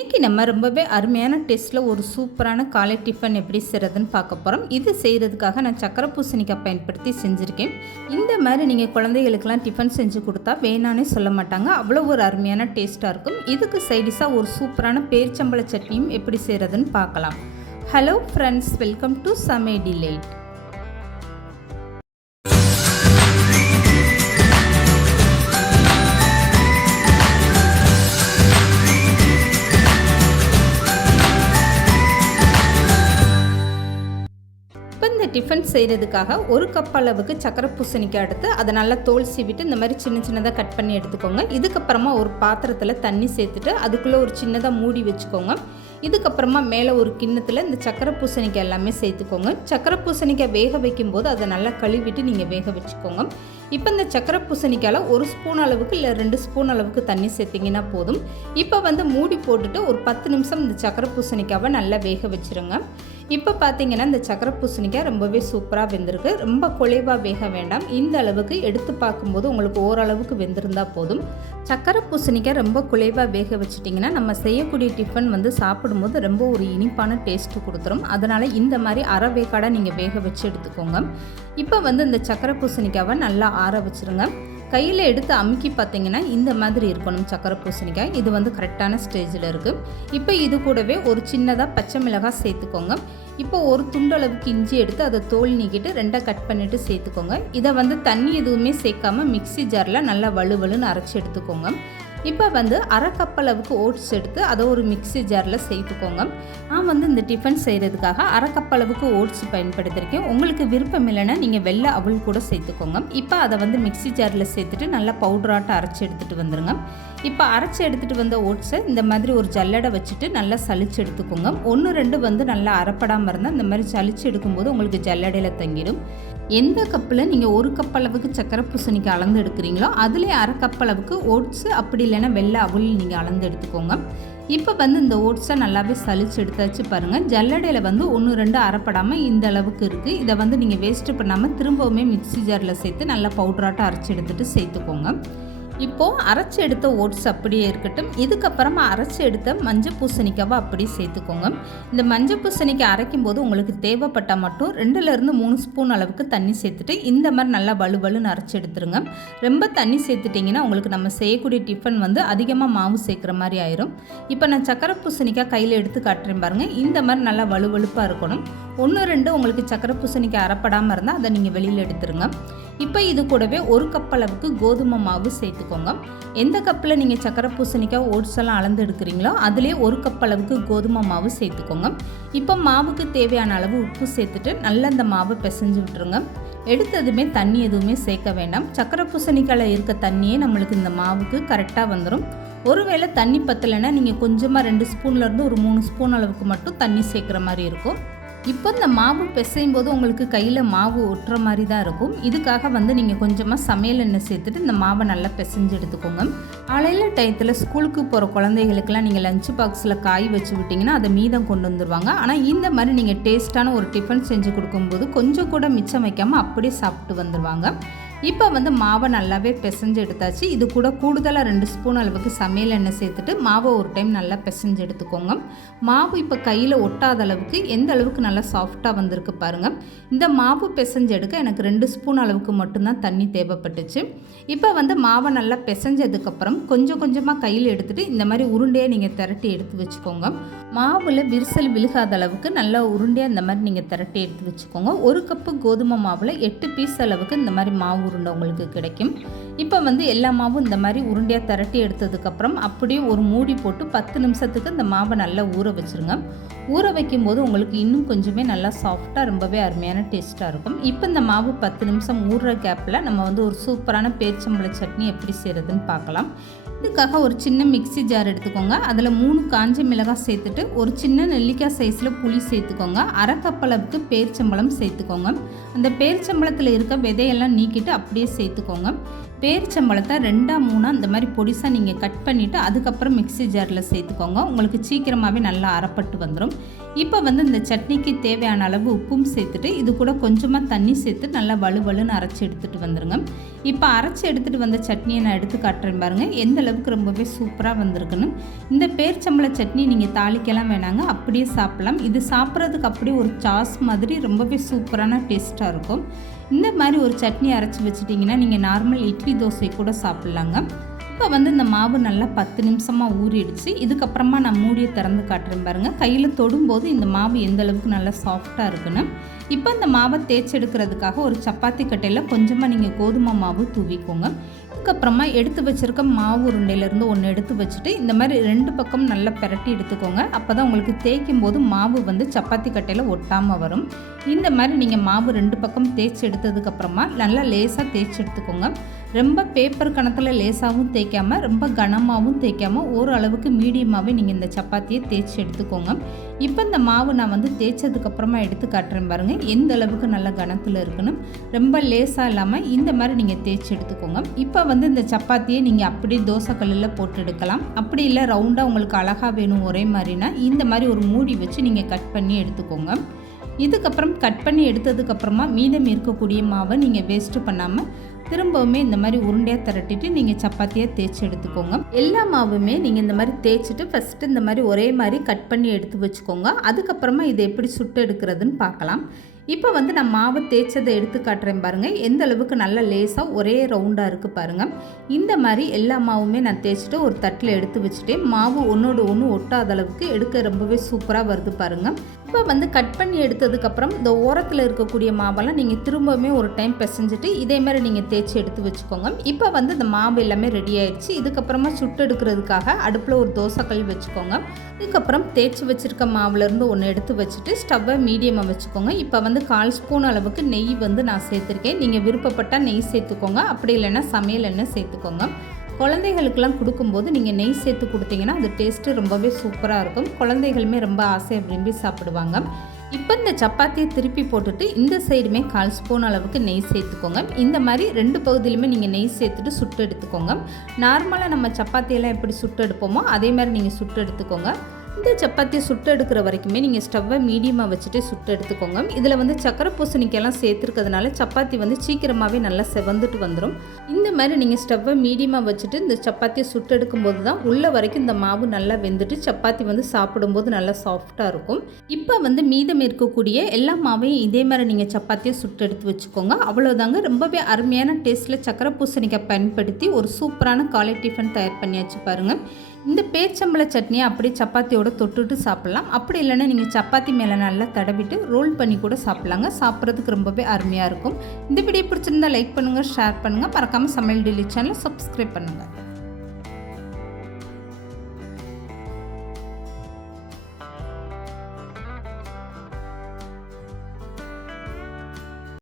இன்றைக்கி நம்ம ரொம்பவே அருமையான டேஸ்ட்டில் ஒரு சூப்பரான காலை டிஃபன் எப்படி செய்கிறதுன்னு பார்க்க போகிறோம். இது செய்கிறதுக்காக நான் சக்கரை பூசணிக்காய் பயன்படுத்தி செஞ்சுருக்கேன். இந்த மாதிரி நீங்கள் குழந்தைகளுக்கெல்லாம் டிஃபன் செஞ்சு கொடுத்தா வேணானே சொல்ல மாட்டாங்க. அவ்வளோ ஒரு அருமையான டேஸ்ட்டாக இருக்கும். இதுக்கு சைடிஷாக ஒரு சூப்பரான பேரிச்சம்பழ சட்னியும் எப்படி செய்கிறதுன்னு பார்க்கலாம். ஹலோ ஃப்ரெண்ட்ஸ், வெல்கம் டு சமே டிலைட். இந்த டிஃபன் செய்கிறதுக்காக ஒரு கப் அளவுக்கு சக்கரை பூசணிக்காய் எடுத்து அதை நல்லா தோல் சீவிட்டு இந்த மாதிரி சின்ன சின்னதாக கட் பண்ணி எடுத்துக்கோங்க. இதுக்கப்புறமா ஒரு பாத்திரத்தில் தண்ணி சேர்த்துட்டு அதுக்குள்ளே ஒரு சின்னதாக மூடி வச்சுக்கோங்க. இதுக்கப்புறமா மேலே ஒரு கிண்ணத்தில் இந்த சக்கரை பூசணிக்காய் எல்லாமே சேர்த்துக்கோங்க. சக்கரை பூசணிக்காய் வேக வைக்கும்போது அதை நல்லா கழுவிட்டு நீங்கள் வேக வச்சுக்கோங்க. இப்போ இந்த சக்கரை பூசணிக்காயில் ஒரு ஸ்பூன் அளவுக்கு இல்லை 2 ஸ்பூன் அளவுக்கு தண்ணி சேர்த்திங்கன்னா போதும். இப்போ மூடி போட்டுட்டு ஒரு 10 நிமிஷம் இந்த சக்கரை பூசணிக்காவை நல்லா வேக வச்சுருங்க. இப்போ பார்த்தீங்கன்னா இந்த சக்கரை பூசணிக்காய் ரொம்பவே சூப்பராக வெந்திருக்கு. ரொம்ப குழைவாக வேக வேண்டாம். இந்த அளவுக்கு எடுத்து பார்க்கும்போது உங்களுக்கு ஓரளவுக்கு வெந்திருந்தால் போதும். சக்கரை பூசணிக்காய் ரொம்ப குழைவாக வேக வச்சுட்டிங்கன்னா நம்ம செய்யக்கூடிய டிஃபன் சாப்பிடும்போது ரொம்ப ஒரு இனிப்பான டேஸ்ட்டு கொடுத்துரும். அதனால் இந்த மாதிரி அரை வேக்காடாக நீங்கள் வேக வச்சு எடுத்துக்கோங்க. இப்போ இந்த சக்கரை பூசணிக்காவை நல்லா ஆற வச்சுருங்க. கையில் எடுத்து அமுக்கி பார்த்தீங்கன்னா இந்த மாதிரி இருக்கணும் சக்கரை பூசணிக்காய். இது கரெக்டான ஸ்டேஜில் இருக்குது. இப்போ இது கூடவே ஒரு சின்னதாக பச்சை மிளகாய் சேர்த்துக்கோங்க. இப்போ ஒரு துண்டளவுக்கு இஞ்சி எடுத்து அதை தோல் நீக்கிட்டு 2 கட் பண்ணிவிட்டு சேர்த்துக்கோங்க. இதை தண்ணி எதுவுமே சேர்க்காம மிக்ஸி ஜாரில் நல்லா வலுவலுன்னு அரைச்சி எடுத்துக்கோங்க. இப்போ அரை கப் அளவுக்கு ஓட்ஸ் எடுத்து அதை ஒரு மிக்ஸி ஜாரில் சேர்த்துக்கோங்க. நான் இந்த டிஃபன் செய்கிறதுக்காக அரை கப் அளவுக்கு ஓட்ஸ் பயன்படுத்தியிருக்கேன். உங்களுக்கு விருப்பம் இல்லைன்னா நீங்கள் வெள்ளை அவல் கூட சேர்த்துக்கோங்க. இப்போ அதை மிக்ஸி ஜாரில் சேர்த்துட்டு நல்லா பவுடராட்டம் அரைச்சி எடுத்துகிட்டு வந்துடுங்க. இப்போ அரைச்சி எடுத்துகிட்டு வந்த ஓட்ஸை இந்த மாதிரி ஒரு ஜல்லடை வச்சுட்டு நல்லா சளிச்சு எடுத்துக்கோங்க. 1-2 நல்லா அரைப்படாமல் இருந்தால் இந்த மாதிரி சளிச்சு எடுக்கும்போது உங்களுக்கு ஜல்லடையில் தங்கிடும். எந்த கப்பில் நீங்கள் 1 கப் அளவுக்கு சக்கரை பூசணிக்காய் அளந்து எடுக்கிறீங்களோ அதிலே அரை கப் அளவுக்கு ஓட்ஸு, அப்படி இல்லைன்னா வெள்ளை அவல் நீங்கள் அளந்து எடுத்துக்கோங்க. இப்போ இந்த ஓட்ஸை நல்லாவே சளிச்சு எடுத்தாச்சு பாருங்கள். ஜல்லடையில் 1-2 அரைப்படாமல் இந்த அளவுக்கு இருக்குது. இதை நீங்கள் வேஸ்ட்டு பண்ணாமல் திரும்பவுமே மிக்ஸி ஜாரில் சேர்த்து நல்லா பவுடராட்டம் அரைச்சி எடுத்துகிட்டு சேர்த்துக்கோங்க. இப்போது அரைச்சி எடுத்த ஓட்ஸ் அப்படியே இருக்கட்டும். இதுக்கப்புறமா அரைச்சி எடுத்த மஞ்சள் பூசணிக்காவை அப்படியே சேர்த்துக்கோங்க. இந்த மஞ்சள் பூசணிக்காய் அரைக்கும் போது உங்களுக்கு தேவைப்பட்டால் மட்டும் 2-3 ஸ்பூன் அளவுக்கு தண்ணி சேர்த்துட்டு இந்த மாதிரி நல்லா வலுவலுன்னு அரைச்சி எடுத்துருங்க. ரொம்ப தண்ணி சேர்த்துட்டிங்கன்னா உங்களுக்கு நம்ம செய்யக்கூடிய டிஃபன் அதிகமாக மாவு சேர்க்குற மாதிரி ஆயிரும். இப்போ நான் சக்கரை பூசணிக்காய் கையில் எடுத்து காட்டுறேன் பாருங்கள். இந்த மாதிரி நல்லா வலுவலுப்பாக இருக்கணும். 1-2 உங்களுக்கு சக்கரை பூசணிக்காய் அரைப்படாமல் இருந்தால் அதை நீங்கள் வெளியில் எடுத்துருங்க. இப்போ இது கூடவே 1 கப் அளவுக்கு கோதுமை மாவு சேர்த்துக்கோங்க. எந்த கப்பில் நீங்கள் சக்கரை பூசணிக்காய் ஓட்ஸ் எல்லாம் அளந்து எடுக்கிறீங்களோ அதிலே 1 கப் அளவுக்கு கோதுமை மாவு சேர்த்துக்கோங்க. இப்போ மாவுக்கு தேவையான அளவு உப்பு சேர்த்துட்டு நல்லா இந்த மாவை பிசைஞ்சு விட்டுருங்க. எடுத்ததுமே தண்ணி எதுவுமே சேர்க்க வேண்டாம். சக்கரை பூசணிக்காயில் இருக்க தண்ணியே நம்மளுக்கு இந்த மாவுக்கு கரெக்டாக வந்துடும். ஒருவேளை தண்ணி பத்தலைன்னா நீங்கள் கொஞ்சமாக 2 ஸ்பூன்லேருந்து ஒரு 3 ஸ்பூன் அளவுக்கு மட்டும் தண்ணி சேர்க்குற மாதிரி இருக்கும். இப்போ இந்த மாவு பிசையும் போது உங்களுக்கு கையில் மாவு ஒட்டுற மாதிரி தான் இருக்கும். இதுக்காக நீங்கள் கொஞ்சமாக சமையல் எண்ணெய் சேர்த்துட்டு இந்த மாவை நல்லா பிசைஞ்சு எடுத்துக்கோங்க. காலையில் டயத்தில் ஸ்கூலுக்கு போகிற குழந்தைகளுக்கெல்லாம் நீங்கள் லஞ்ச் பாக்ஸில் காய் வச்சு விட்டிங்கன்னா அதை மீதம் கொண்டு வந்துடுவாங்க. ஆனால் இந்த மாதிரி நீங்கள் டேஸ்ட்டான ஒரு டிஃபன் செஞ்சு கொடுக்கும்போது கொஞ்சம் கூட மிச்சம் வைக்காமல் அப்படியே சாப்பிட்டு வந்துடுவாங்க. இப்போ மாவை நல்லாவே பிசைஞ்சு எடுத்தாச்சு. இது கூட கூடுதலாக 2 ஸ்பூன் அளவுக்கு சமையல் எண்ணெய் சேர்த்துட்டு மாவை ஒரு டைம் நல்லா பிசைஞ்சு எடுத்துக்கோங்க. மாவு இப்போ கையில் ஒட்டாத அளவுக்கு எந்த அளவுக்கு நல்லா சாஃப்டாக வந்திருக்கு பாருங்கள். இந்த மாவு பிசைஞ்சு எடுக்க எனக்கு 2 ஸ்பூன் அளவுக்கு மட்டும்தான் தண்ணி தேவைப்பட்டுச்சு. இப்போ மாவை நல்லா பிசைஞ்சதுக்கப்புறம் கொஞ்சம் கொஞ்சமாக கையில் எடுத்துகிட்டு இந்த மாதிரி உருண்டையாக நீங்கள் திரட்டி எடுத்து வச்சுக்கோங்க. மாவில் விரிசல் விழுகாத அளவுக்கு நல்லா உருண்டையாக இந்த மாதிரி நீங்கள் திரட்டி எடுத்து வச்சுக்கோங்க. 1 கப்பு கோதுமை மாவில் 8 பீஸ் அளவுக்கு இந்த மாதிரி மாவு உருண்டை உங்களுக்கு கிடைக்கும். இப்போ எல்லா மாவும் இந்த மாதிரி உருண்டையாக திரட்டி எடுத்ததுக்கப்புறம் அப்படியே ஒரு மூடி போட்டு 10 நிமிஷத்துக்கு இந்த மாவை நல்லா ஊற வச்சுருங்க. ஊற வைக்கும்போது உங்களுக்கு இன்னும் கொஞ்சமே நல்லா சாஃப்டாக ரொம்பவே அருமையான டேஸ்ட்டாக இருக்கும். இப்போ இந்த மாவு 10 நிமிஷம் ஊறுற கேப்பில் நம்ம ஒரு சூப்பரான பேரிச்சம்பழ சட்னி எப்படி செய்கிறதுன்னு பார்க்கலாம். இதுக்காக ஒரு சின்ன மிக்ஸி ஜார் எடுத்துக்கோங்க. அதில் 3 காஞ்ச மிளகாய் சேர்த்துட்டு ஒரு சின்ன நெல்லிக்காய் சைஸில் புளி சேர்த்துக்கோங்க. அரை கப் அளவுக்கு பேரிச்சம்பழம் சேர்த்துக்கோங்க. அந்த பேரிச்சம்பழத்தில் இருக்க விதையெல்லாம் நீக்கிட்டு அப்படியே சேர்த்துக்கோங்க. பேரிச்சம்பழத்தை 2 3 இந்த மாதிரி பொடிசாக நீங்கள் கட் பண்ணிவிட்டு அதுக்கப்புறம் மிக்ஸி ஜாரில் சேர்த்துக்கோங்க. உங்களுக்கு சீக்கிரமாகவே நல்லா அரைப்பட்டு வந்துடும். இப்போ வந்து இந்த சட்னிக்கு தேவையான அளவு உப்பும் சேர்த்துட்டு இது கூட கொஞ்சமாக தண்ணி சேர்த்து நல்லா வலுவலுன்னு அரைச்சி எடுத்துகிட்டு வந்துடுங்க. இப்போ அரைச்சி எடுத்துகிட்டு வந்த சட்னியை நான் எடுத்து காட்டுறேன் பாருங்கள், எந்த அளவுக்கு ரொம்பவே சூப்பராக வந்திருக்குன்னு. இந்த பேரிச்சம்பழ சட்னி நீங்கள் தாளிக்கலாம் வேணாங்க, அப்படியே சாப்பிடலாம். இது சாப்பிட்றதுக்கு அப்படியே ஒரு சாஸ் மாதிரி ரொம்பவே சூப்பரான டேஸ்ட்டாக இருக்கும். இந்த மாதிரி ஒரு சட்னி அரைச்சி வச்சுட்டிங்கன்னா நீங்கள் நார்மல் இட்லி தோசை கூட சாப்பிட்லாங்க. இப்போ வந்து இந்த மாவு நல்லா 10 நிமிஷமாக ஊறிடுச்சு. இதுக்கப்புறமா நான் மூடியை திறந்து காட்டுறேன் பாருங்கள், கையில் தொடும்போது இந்த மாவு எந்த அளவுக்கு நல்லா சாஃப்டாக இருக்குன்னு. இப்போ இந்த மாவை தேய்ச்சி எடுக்கிறதுக்காக ஒரு சப்பாத்தி கட்டையில் கொஞ்சமாக நீங்கள் கோதுமை மாவு தூவிக்கோங்க. அதுக்கப்புறமா எடுத்து வச்சுருக்க மாவு உருண்டையிலேருந்து ஒன்று எடுத்து வச்சுட்டு இந்த மாதிரி 2 பக்கம் நல்லா பிரட்டி எடுத்துக்கோங்க. அப்போ தான் உங்களுக்கு தேய்க்கும் போது மாவு வந்து சப்பாத்தி கட்டையில் ஒட்டாமல் வரும். இந்த மாதிரி நீங்கள் மாவு 2 பக்கம் தேய்ச்சி எடுத்ததுக்கப்புறமா நல்லா லேசாக தேய்ச்சி எடுத்துக்கோங்க. ரொம்ப பேப்பர் கணத்தில் லேசாகவும் தேய்க்காமல் ரொம்ப கனமாகவும் தேய்க்காமல் ஓரளவுக்கு மீடியமாகவே நீங்கள் இந்த சப்பாத்தியை தேய்ச்சி எடுத்துக்கோங்க. இப்போ இந்த மாவு நான் வந்து தேய்ச்சதுக்கப்புறமா எடுத்து காட்டுறேன் பாருங்கள், எந்த அளவுக்கு நல்ல கனத்தில் இருக்குன்னு. ரொம்ப லேசாக இல்லாமல் இந்த மாதிரி நீங்கள் தேய்ச்சி எடுத்துக்கோங்க. இப்போ வந்து இந்த சப்பாத்தியை நீங்கள் அப்படியே தோசை கல்லில் போட்டு எடுக்கலாம். அப்படி இல்லை ரவுண்டாக உங்களுக்கு அழகாக வேணும் ஒரே மாதிரினா இந்த மாதிரி ஒரு மூடி வச்சு நீங்கள் கட் பண்ணி எடுத்துக்கோங்க. இதுக்கப்புறம் கட் பண்ணி எடுத்ததுக்கப்புறமா மீதம் இருக்கக்கூடிய மாவை நீங்கள் வேஸ்ட்டு பண்ணாமல் திரும்பவுமே இந்த மாதிரி உருண்டையாக திரட்டிட்டு நீங்கள் சப்பாத்தியாக தேய்ச்சி எடுத்துக்கோங்க. எல்லா மாவுமே நீங்கள் இந்த மாதிரி தேய்ச்சிட்டு ஃபஸ்ட்டு இந்த மாதிரி ஒரே மாதிரி கட் பண்ணி எடுத்து வச்சுக்கோங்க. அதுக்கப்புறமா இதை எப்படி சுட்டு எடுக்கிறதுன்னு பார்க்கலாம். இப்போ வந்து நான் மாவை தேய்ச்சதை எடுத்து காட்டுறேன் பாருங்கள், எந்த அளவுக்கு நல்லா லேசாக ஒரே ரவுண்டாக இருக்குது பாருங்கள். இந்த மாதிரி எல்லா மாவுமே நான் தேய்ச்சிட்டு ஒரு தட்டில் எடுத்து வச்சுட்டேன். மாவு ஒன்றோடு ஒன்று ஒட்டாத அளவுக்கு எடுக்க ரொம்பவே சூப்பராக வருது பாருங்கள். இப்போ வந்து கட் பண்ணி எடுத்ததுக்கப்புறம் இந்த ஓரத்தில் இருக்கக்கூடிய மாவெல்லாம் நீங்கள் திரும்பவுமே ஒரு டைம் பிசைஞ்சிட்டு இதே மாதிரி நீங்கள் தேய்ச்சி எடுத்து வச்சுக்கோங்க. இப்போ வந்து இந்த மாவு எல்லாமே ரெடி ஆயிடுச்சு. இதுக்கப்புறமா சுட்டு எடுக்கிறதுக்காக அடுப்பில் ஒரு தோசைக்கல் வச்சுக்கோங்க. இதுக்கப்புறம் தேய்ச்சி வச்சுருக்க மாவுலேருந்து ஒன்று எடுத்து வச்சுட்டு ஸ்டவ்வை மீடியமாக வச்சுக்கோங்க. இப்போ வந்து 1/4 ஸ்பூன் அளவுக்கு நெய் வந்து நான் சேர்த்துருக்கேன். நீங்கள் விருப்பப்பட்டால் நெய் சேர்த்துக்கோங்க, அப்படி இல்லைன்னா சமையல் எண்ணெய் சேர்த்துக்கோங்க. குழந்தைகளுக்கெல்லாம் கொடுக்கும்போது நீங்கள் நெய் சேர்த்து கொடுத்தீங்கன்னா அது டேஸ்ட்டு ரொம்பவே சூப்பராக இருக்கும். குழந்தைகளுமே ரொம்ப ஆசையாக விரும்பி சாப்பிடுவாங்க. இப்போ இந்த சப்பாத்தியை திருப்பி போட்டுட்டு இந்த சைடுமே 1/4 ஸ்பூன் அளவுக்கு நெய் சேர்த்துக்கோங்க. இந்த மாதிரி 2 பகுதியிலுமே நீங்கள் நெய் சேர்த்துட்டு சுட்டு எடுத்துக்கோங்க. நார்மலாக நம்ம சப்பாத்தியெல்லாம் எப்படி சுட்டு எடுப்போமோ அதே மாதிரி நீங்கள் சுட்டு எடுத்துக்கோங்க. இந்த சப்பாத்தியை சுட்டு எடுக்கிற வரைக்குமே நீங்கள் ஸ்டவ்வை மீடியமாக வச்சுட்டு சுட்டு எடுத்துக்கோங்க. இதில் வந்து சக்கரை பூசணிக்கெல்லாம் சேர்த்துருக்கிறதுனால சப்பாத்தி வந்து சீக்கிரமாகவே நல்லா செவந்துட்டு வந்துடும். இந்த மாதிரி நீங்கள் ஸ்டவ்வை மீடியமாக வச்சுட்டு இந்த சப்பாத்தியை சுட்டு எடுக்கும்போது தான் உள்ள வரைக்கும் இந்த மாவு நல்லா வெந்துட்டு சப்பாத்தி வந்து சாப்பிடும்போது நல்லா சாஃப்டாக இருக்கும். இப்போ வந்து மீதம் இருக்கக்கூடிய எல்லா மாவையும் இதே மாதிரி நீங்கள் சப்பாத்தியை சுட்டு எடுத்து வச்சுக்கோங்க. அவ்வளோதாங்க, ரொம்பவே அருமையான டேஸ்ட்டில் சக்கரை பூசணிக்காய் பயன்படுத்தி ஒரு சூப்பரான காலை டிஃபன் தயார் பண்ணியாச்சு பாருங்கள். இந்த பேரிச்சம்பழ சட்னியை அப்படியே சப்பாத்தியோட தொட்டுட்டு சாப்பிட்லாம். அப்படி இல்லைன்னா நீங்கள் சப்பாத்தி மேலே நல்லா தடவிட்டு ரோல் பண்ணி கூட சாப்பிட்லாங்க. சாப்பிட்றதுக்கு ரொம்பவே அருமையாக இருக்கும். இந்த வீடியோ பிடிச்சிருந்தா லைக் பண்ணுங்கள், ஷேர் பண்ணுங்கள், மறக்காமல் சமையல் டெய்லி சேனலை சப்ஸ்கிரைப் பண்ணுங்கள்.